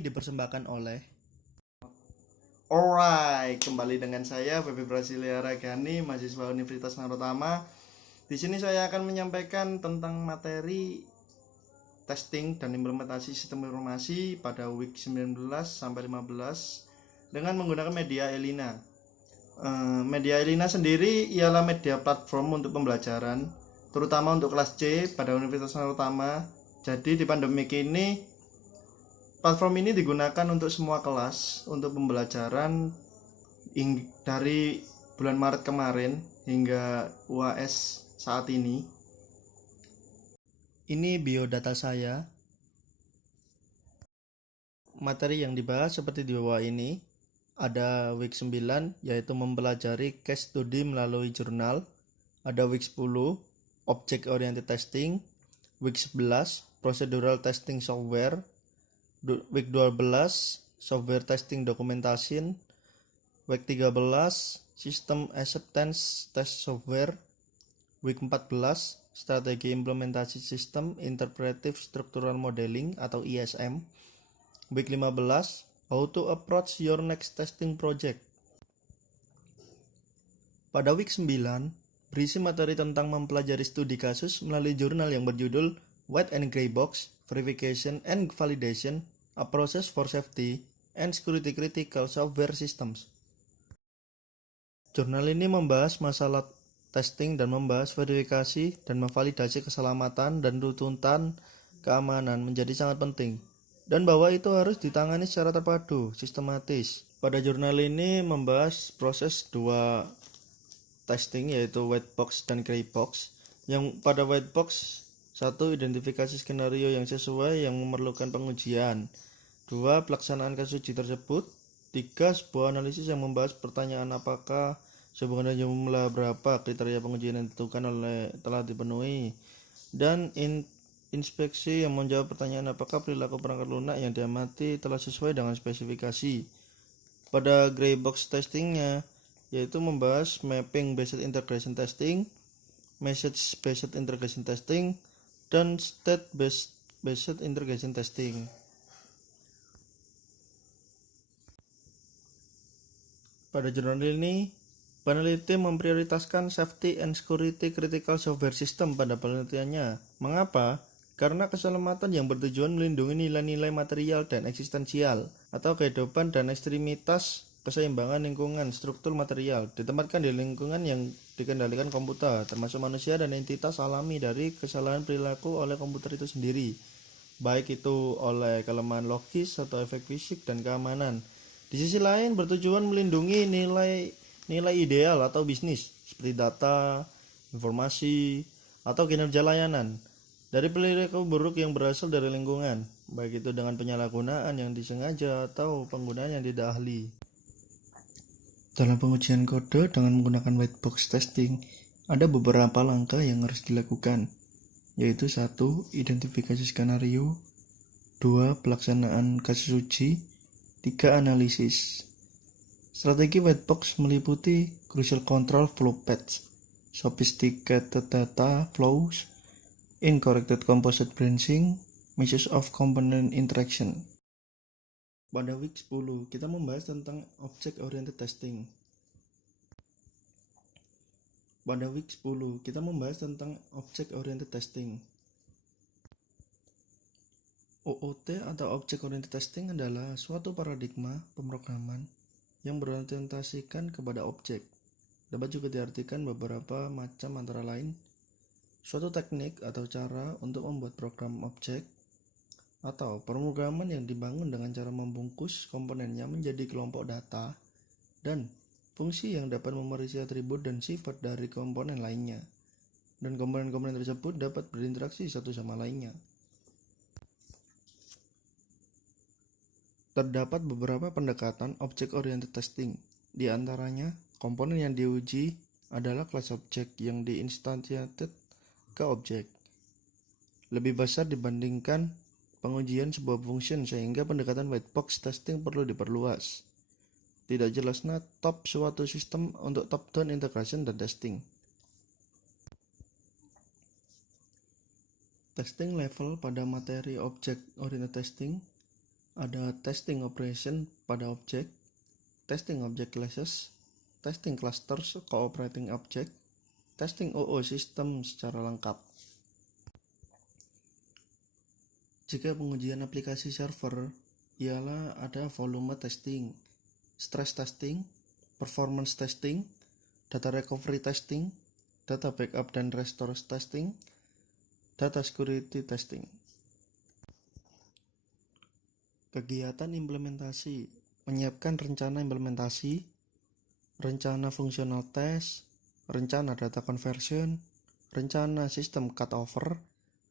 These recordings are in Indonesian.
Dipersembahkan oleh Alright, kembali dengan saya Bebe Brasilia Ragani, mahasiswa Universitas Narotama. Di sini saya akan menyampaikan tentang materi testing dan implementasi sistem informasi pada week 19 sampai 15 dengan menggunakan media Elina. Media Elina sendiri ialah media platform untuk pembelajaran, terutama untuk kelas C pada Universitas Narotama. Jadi di pandemi ini platform ini digunakan untuk semua kelas untuk pembelajaran dari bulan Maret kemarin hingga UAS saat ini. ini biodata saya. Materi yang dibahas seperti di bawah ini. Ada week 9 yaitu mempelajari case study melalui jurnal. Ada week 10 object oriented testing. Week 11 procedural testing software. Week 12 software testing documentation. Week 13 system acceptance test software. Week 14 strategi implementasi sistem interpretive structural modeling atau ISM. Week 15 how to approach your next testing project. Pada week 9 berisi materi tentang mempelajari studi kasus melalui jurnal yang berjudul White and Gray Box Verification and Validation, a Process for Safety and Security Critical Software Systems. Jurnal ini membahas masalah testing dan membahas verifikasi dan memvalidasi keselamatan dan tuntutan keamanan menjadi sangat penting, dan bahwa itu harus ditangani secara terpadu, sistematis. Pada jurnal ini membahas proses dua testing, yaitu white box dan gray box. Yang pada white box, satu, identifikasi skenario yang sesuai yang memerlukan pengujian. Dua, pelaksanaan kasus uji tersebut. Tiga, sebuah analisis yang membahas pertanyaan apakah sebenarnya jumlah berapa kriteria pengujian yang ditentukan telah dipenuhi, dan inspeksi yang menjawab pertanyaan apakah perilaku perangkat lunak yang diamati telah sesuai dengan spesifikasi. Pada gray box testingnya, yaitu membahas mapping based integration testing, message based integration testing, dan state based integration testing. Pada jurnal ini, peneliti memprioritaskan safety and security critical software system pada penelitiannya. Mengapa? Karena keselamatan yang bertujuan melindungi nilai-nilai material dan eksistensial atau kehidupan dan ekstremitas keseimbangan lingkungan struktur material ditempatkan di lingkungan yang dikendalikan komputer, termasuk manusia dan entitas alami dari kesalahan perilaku oleh komputer itu sendiri, baik itu oleh kelemahan logis atau efek fisik dan keamanan. Di sisi lain bertujuan melindungi nilai ideal atau bisnis seperti data, informasi, atau kinerja layanan dari perilaku buruk yang berasal dari lingkungan, baik itu dengan penyalahgunaan yang disengaja atau penggunaan yang tidak ahli. Dalam pengujian kode dengan menggunakan white box testing, ada beberapa langkah yang harus dilakukan, yaitu 1. Identifikasi skenario, 2. Pelaksanaan kasus uji, 3. Analisis. Strategi white box meliputi crucial control flow paths, sophisticated data flows, incorrected composite branching, measures of component interaction. Pada week 10, kita membahas tentang object oriented testing. Pada week 10, kita membahas tentang object oriented testing. OOT atau object oriented testing adalah suatu paradigma pemrograman yang berorientasikan kepada objek. Dapat juga diartikan beberapa macam, antara lain suatu teknik atau cara untuk membuat program objek, atau pemrograman yang dibangun dengan cara membungkus komponennya menjadi kelompok data dan fungsi yang dapat memeriksa atribut dan sifat dari komponen lainnya, dan komponen-komponen tersebut dapat berinteraksi satu sama lainnya. Terdapat beberapa pendekatan object oriented testing. Di antaranya, komponen yang diuji adalah kelas objek yang diinstantiated ke objek lebih besar dibandingkan pengujian sebuah function, sehingga pendekatan white box testing perlu diperluas. Tidak jelasnya top suatu sistem untuk top-down integration dan testing. Testing level pada materi object oriented testing Ada testing operation pada objek, testing object classes, testing clusters cooperating object, testing OO system secara lengkap. Jika pengujian aplikasi server ialah ada volume testing, stress testing, performance testing, data recovery testing, data backup dan restore testing, data security testing. Kegiatan implementasi menyiapkan rencana implementasi, rencana fungsional test, rencana data conversion, rencana sistem cutover,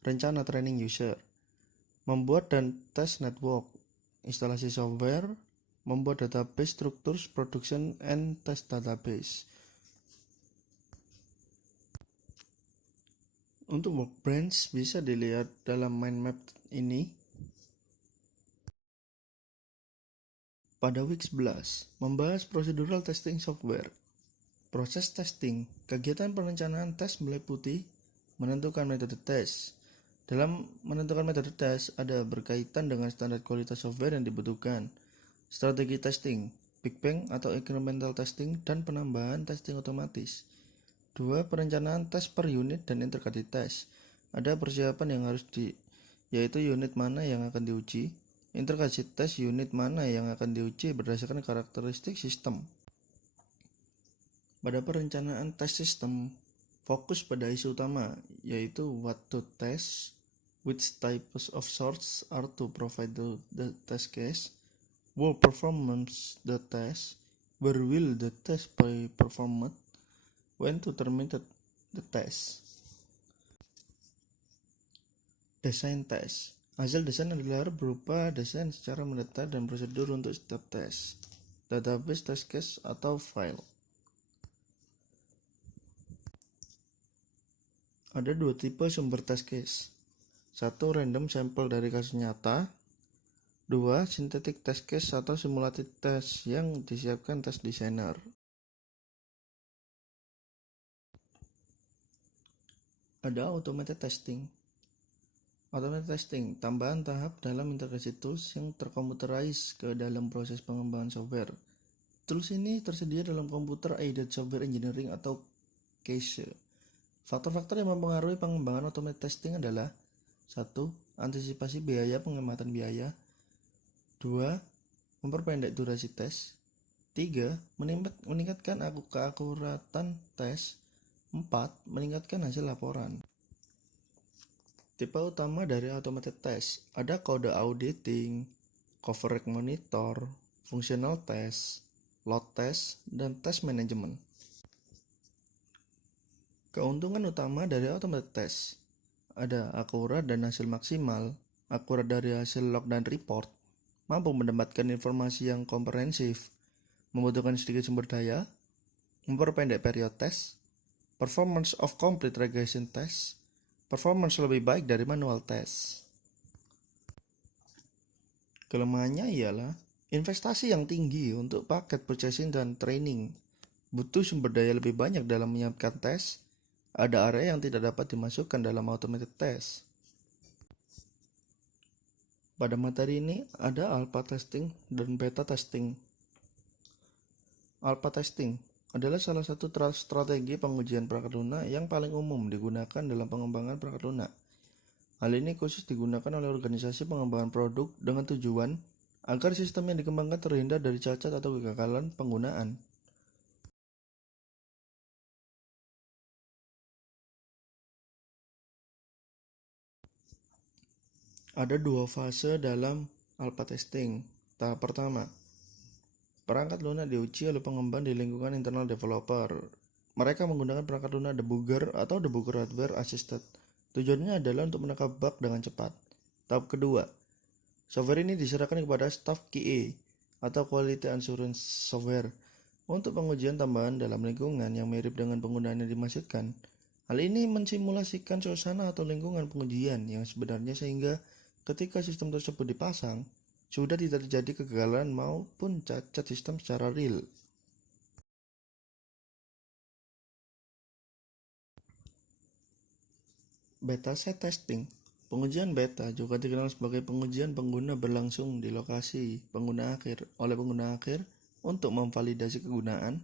rencana training user, membuat dan tes network, instalasi software, membuat database structures, production and test database. Untuk Workbench bisa dilihat dalam mind map ini. Pada week 11, membahas procedural testing software. Proses testing, kegiatan perencanaan tes meliputi menentukan metode tes. Dalam menentukan metode tes, ada berkaitan dengan standar kualitas software yang dibutuhkan, strategi testing, Big Bang atau incremental testing, dan penambahan testing otomatis. 2. Perencanaan tes per unit dan interconnect tes. Ada persiapan yang harus yaitu unit mana yang akan diuji, interkasi tes unit mana yang akan diuji berdasarkan karakteristik sistem. Pada perencanaan tes sistem, fokus pada isu utama, yaitu what to test, which types of source are to provide the test case, will performance the test, where will the test be performed, when to terminate the test. Desain tes. Hasil desain adalah berupa desain secara mendetail dan prosedur untuk setiap tes, database test case atau file. Ada dua tipe sumber test case. 1. Random sampel dari kasus nyata. 2. Synthetic test case atau simulated test yang disiapkan test designer. Ada automated testing. Automated testing, tambahan tahap dalam integrasi tools yang terkomputerized ke dalam proses pengembangan software. Tools ini tersedia dalam komputer aided software engineering atau CASE. Faktor-faktor yang mempengaruhi pengembangan automated testing adalah 1. Antisipasi biaya penghematan biaya. 2. Memperpendek durasi tes. 3. Meningkatkan keakuratan tes. 4. Meningkatkan hasil laporan. Tipe utama dari automated test ada kode auditing, coverage monitor, functional test, load test, dan test management. Keuntungan utama dari automated test ada akurat dan hasil maksimal, akurat dari hasil log dan report, mampu mendapatkan informasi yang komprehensif, membutuhkan sedikit sumber daya, memperpendek periode tes, performance of complete regression test, performance lebih baik dari manual test. Kelemahannya ialah investasi yang tinggi untuk paket purchasing dan training, butuh sumber daya lebih banyak dalam menyiapkan tes, ada area yang tidak dapat dimasukkan dalam automated test. Pada materi ini ada alpha testing dan beta testing. Alpha testing adalah salah satu strategi pengujian perangkat lunak yang paling umum digunakan dalam pengembangan perangkat lunak. Hal ini khusus digunakan oleh organisasi pengembangan produk dengan tujuan agar sistem yang dikembangkan terhindar dari cacat atau kegagalan penggunaan. Ada dua fase dalam alpha testing. Tahap pertama, perangkat lunak diuji oleh pengembang di lingkungan internal developer. Mereka menggunakan perangkat lunak debugger atau debugger hardware assisted. Tujuannya adalah untuk menangkap bug dengan cepat. Tahap kedua, software ini diserahkan kepada staf QA atau Quality Assurance Software untuk pengujian tambahan dalam lingkungan yang mirip dengan penggunaan yang dimaksudkan. Hal ini mensimulasikan suasana atau lingkungan pengujian yang sebenarnya sehingga ketika sistem tersebut dipasang, sudah tidak terjadi kegagalan maupun cacat sistem secara real. Beta set testing. Pengujian beta juga dikenal sebagai pengujian pengguna berlangsung di lokasi pengguna akhir oleh pengguna akhir untuk memvalidasi kegunaan,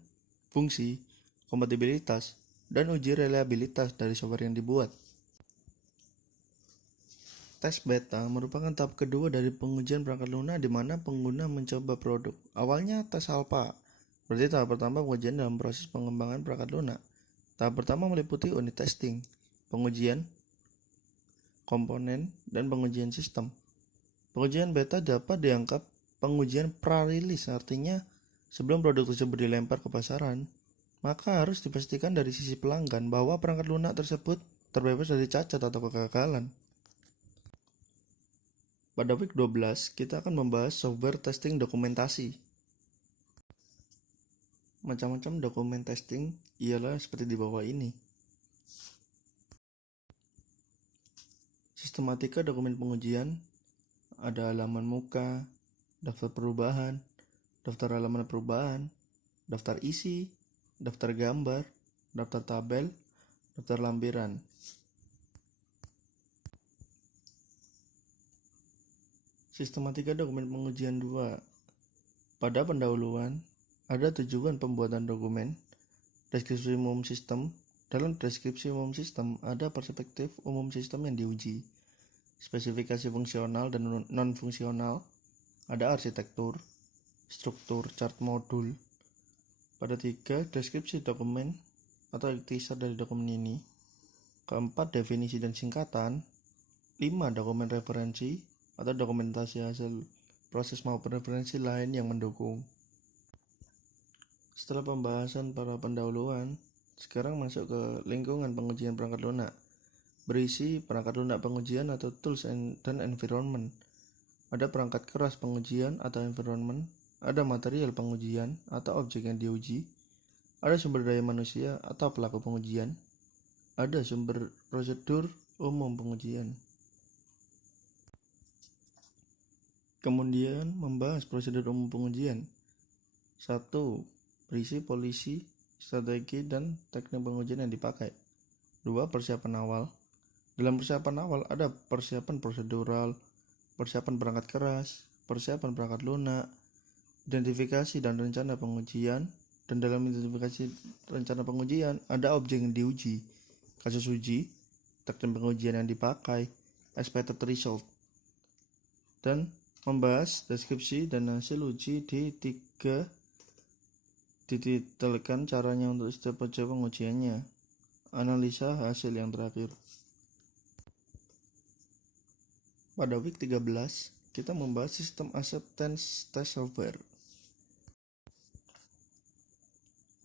fungsi, kompatibilitas, dan uji reliabilitas dari software yang dibuat. Tes beta merupakan tahap kedua dari pengujian perangkat lunak di mana pengguna mencoba produk. Awalnya tes alpha, berarti tahap pertama pengujian dalam proses pengembangan perangkat lunak. Tahap pertama meliputi unit testing, pengujian komponen, dan pengujian sistem. Pengujian beta dapat dianggap pengujian pra-rilis, artinya sebelum produk tersebut dilempar ke pasaran, maka harus dipastikan dari sisi pelanggan bahwa perangkat lunak tersebut terbebas dari cacat atau kegagalan. Pada week 12, kita akan membahas software testing dokumentasi. Macam-macam dokumen testing ialah seperti di bawah ini. Sistematika dokumen pengujian, ada halaman muka, daftar perubahan, daftar halaman perubahan, daftar isi, daftar gambar, daftar tabel, daftar lampiran. Sistematika dokumen pengujian 2. Pada pendahuluan, ada tujuan pembuatan dokumen, deskripsi umum sistem. Dalam deskripsi umum sistem, ada perspektif umum sistem yang diuji, spesifikasi fungsional dan non-fungsional, ada arsitektur, struktur, chart modul. Pada 3, deskripsi dokumen atau ikhtisar dari dokumen ini. Keempat, definisi dan singkatan. 5, dokumen referensi atau dokumentasi hasil proses maupun referensi lain yang mendukung. Setelah pembahasan para pendahuluan, sekarang masuk ke lingkungan pengujian perangkat lunak. Berisi perangkat lunak pengujian atau tools dan environment. Ada perangkat keras pengujian atau environment, ada material pengujian atau objek yang diuji, ada sumber daya manusia atau pelaku pengujian, ada sumber prosedur umum pengujian. Kemudian membahas prosedur umum pengujian. 1. Berisi polisi, strategi, dan teknik pengujian yang dipakai. 2. Persiapan awal. Dalam persiapan awal ada persiapan prosedural, persiapan perangkat keras, persiapan perangkat lunak, identifikasi dan rencana pengujian, dan dalam identifikasi rencana pengujian ada objek yang diuji, kasus uji, teknik pengujian yang dipakai, expected result, dan membahas deskripsi dan hasil uji di 3 dititelkan caranya untuk setiap uji pengujiannya, analisa hasil yang terakhir. Pada week 13, kita membahas sistem acceptance test software.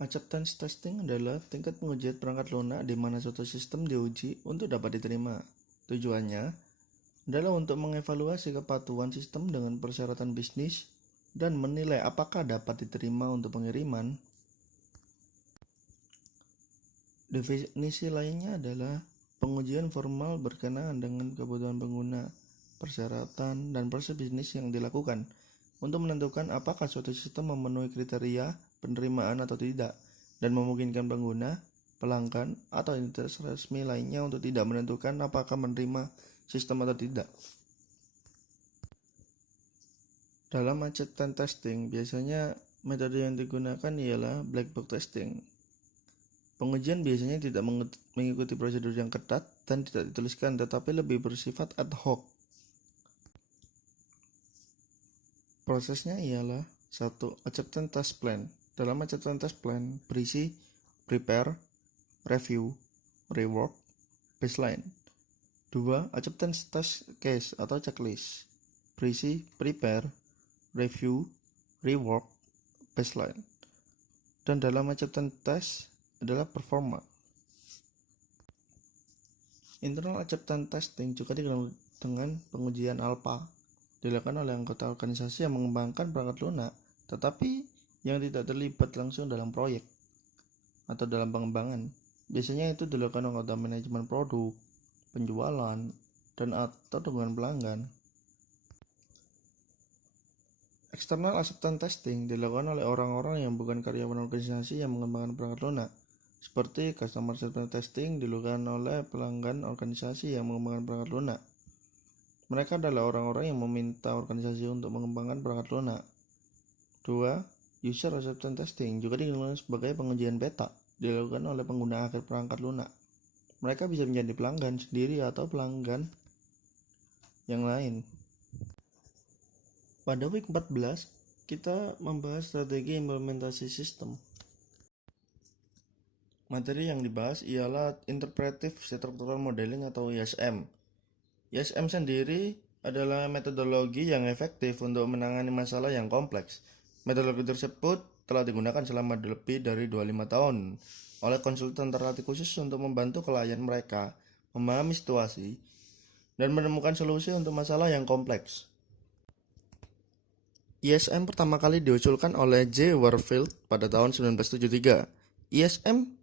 Acceptance testing adalah tingkat pengujian perangkat lunak di mana suatu sistem diuji untuk dapat diterima. Tujuannya adalah untuk mengevaluasi kepatuhan sistem dengan persyaratan bisnis dan menilai apakah dapat diterima untuk pengiriman. Definisi lainnya adalah pengujian formal berkenaan dengan kebutuhan pengguna, persyaratan, dan proses bisnis yang dilakukan untuk menentukan apakah suatu sistem memenuhi kriteria penerimaan atau tidak, dan memungkinkan pengguna, pelanggan, atau entitas resmi lainnya untuk tidak menentukan apakah menerima sistem atau tidak. Dalam acceptance testing, biasanya metode yang digunakan ialah black box testing. Pengujian biasanya tidak mengikuti prosedur yang ketat dan tidak dituliskan, tetapi lebih bersifat ad hoc. Prosesnya ialah 1. Acceptance test plan. Dalam acceptance test plan berisi prepare, review, rework, baseline. 2. Acceptance test case atau checklist berisi prepare, review, rework, baseline. Dan dalam acceptance test adalah performa. Internal acceptance testing juga dikenal dengan pengujian alpha. Dilakukan oleh anggota organisasi yang mengembangkan perangkat lunak, tetapi yang tidak terlibat langsung dalam proyek atau dalam pengembangan. Biasanya itu dilakukan anggota manajemen produk, penjualan, dan atau dengan pelanggan. External acceptance testing dilakukan oleh orang-orang yang bukan karyawan organisasi yang mengembangkan perangkat lunak, seperti customer acceptance testing dilakukan oleh pelanggan organisasi yang mengembangkan perangkat lunak. Mereka adalah orang-orang yang meminta organisasi untuk mengembangkan perangkat lunak. 2. User acceptance testing juga dikenal sebagai pengujian beta, dilakukan oleh pengguna akhir perangkat lunak. Mereka bisa menjadi pelanggan sendiri atau pelanggan yang lain. Pada week 14, kita membahas strategi implementasi sistem. Materi yang dibahas ialah Interpretive Structural Modeling atau ISM. ISM sendiri adalah metodologi yang efektif untuk menangani masalah yang kompleks. Metodologi tersebut telah digunakan selama lebih dari 25 tahun oleh konsultan terlatih khusus untuk membantu klien mereka memahami situasi dan menemukan solusi untuk masalah yang kompleks. ISM pertama kali diusulkan oleh J. Warfield pada tahun 1973. ISM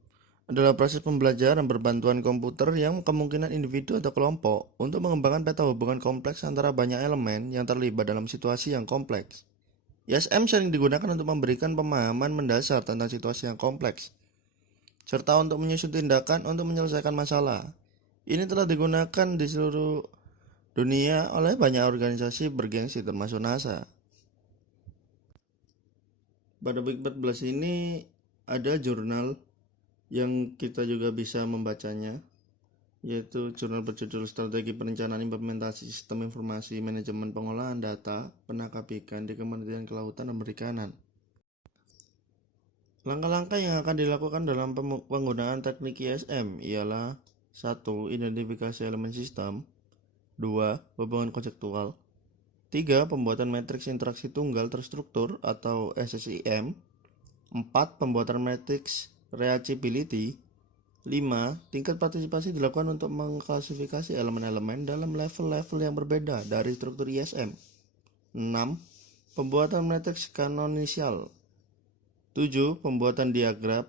adalah proses pembelajaran berbantuan komputer yang kemungkinan individu atau kelompok untuk mengembangkan peta hubungan kompleks antara banyak elemen yang terlibat dalam situasi yang kompleks. ISM sering digunakan untuk memberikan pemahaman mendasar tentang situasi yang kompleks, serta untuk menyusun tindakan untuk menyelesaikan masalah. Ini telah digunakan di seluruh dunia oleh banyak organisasi bergengsi termasuk NASA. Pada week 14 ini ada jurnal yang kita juga bisa membacanya, yaitu jurnal berjudul Strategi Perencanaan Implementasi Sistem Informasi Manajemen Pengolahan Data Penangkap Ikan di Kementerian Kelautan dan Perikanan. Langkah-langkah yang akan dilakukan dalam penggunaan teknik ISM ialah 1. Identifikasi elemen sistem. 2. Hubungan konseptual. 3. Pembuatan matriks interaksi tunggal terstruktur atau SSIM. 4. Pembuatan matriks reachability. 5. Tingkat partisipasi dilakukan untuk mengklasifikasi elemen-elemen dalam level-level yang berbeda dari struktur ISM. 6. Pembuatan matriks kanonisial. 7. Pembuatan diagram.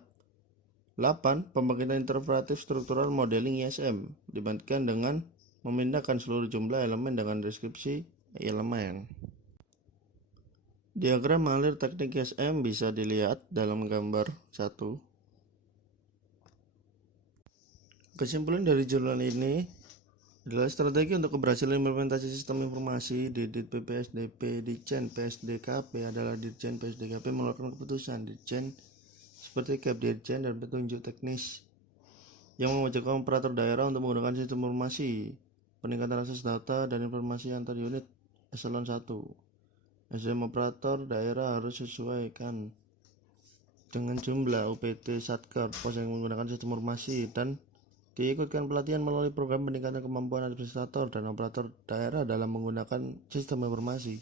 8. Pembangkitan interpretif struktural modeling ISM dibandingkan dengan memindahkan seluruh jumlah elemen dengan deskripsi elemen. Diagram mengalir teknik ISM bisa dilihat dalam gambar 1. Kesimpulan dari jurnal ini adalah strategi untuk keberhasilan implementasi sistem informasi di PPSDP, Ditjen PSDKP adalah Ditjen PSDKP mengeluarkan keputusan Ditjen seperti Cap Dirjen dan petunjuk teknis yang mewajibkan operator daerah untuk menggunakan sistem informasi, peningkatan akses data dan informasi antar unit eselon 1. SDM operator daerah harus sesuaikan dengan jumlah UPT Satker pos yang menggunakan sistem informasi dan diikutkan pelatihan melalui program peningkatan kemampuan administrator dan operator daerah dalam menggunakan sistem informasi.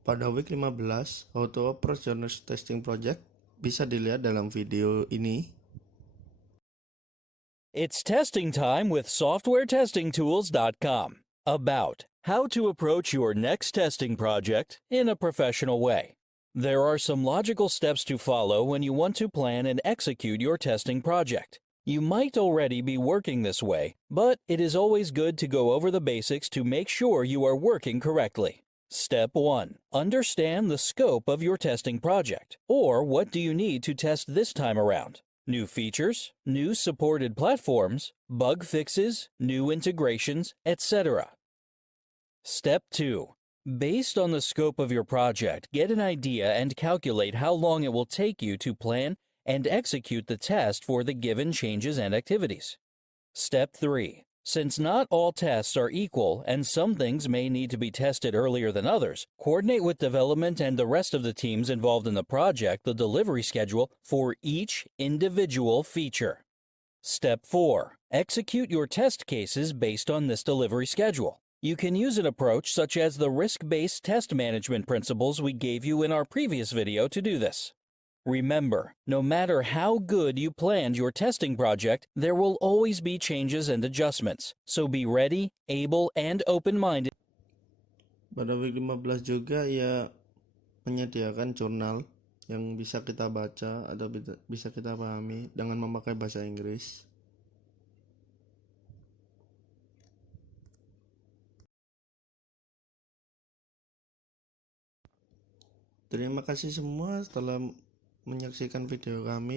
Pada week 15, How to Approach Your Next Testing Project bisa dilihat dalam video ini. It's testing time with SoftwareTestingTools.com. About how to approach your next testing project in a professional way. There are some logical steps to follow when you want to plan and execute your testing project. You might already be working this way, but it is always good to go over the basics to make sure you are working correctly. Step 1. Understand the scope of your testing project, or what do you need to test this time around. New features, new supported platforms, bug fixes, new integrations, etc. Step 2. Based on the scope of your project, get an idea and calculate how long it will take you to plan and execute the test for the given changes and activities. Step 3. Since not all tests are equal and some things may need to be tested earlier than others, coordinate with development and the rest of the teams involved in the project the delivery schedule for each individual feature. Step 4. Execute your test cases based on this delivery schedule. You can use an approach such as the risk-based test management principles we gave you in our previous video to do this. Remember, no matter how good you planned your testing project, there will always be changes and adjustments. So be ready, able, and open-minded. Pada week 15 juga ia menyediakan jurnal yang bisa kita baca atau bisa kita pahami dengan memakai bahasa Inggris. Terima kasih semua telah menyaksikan video kami.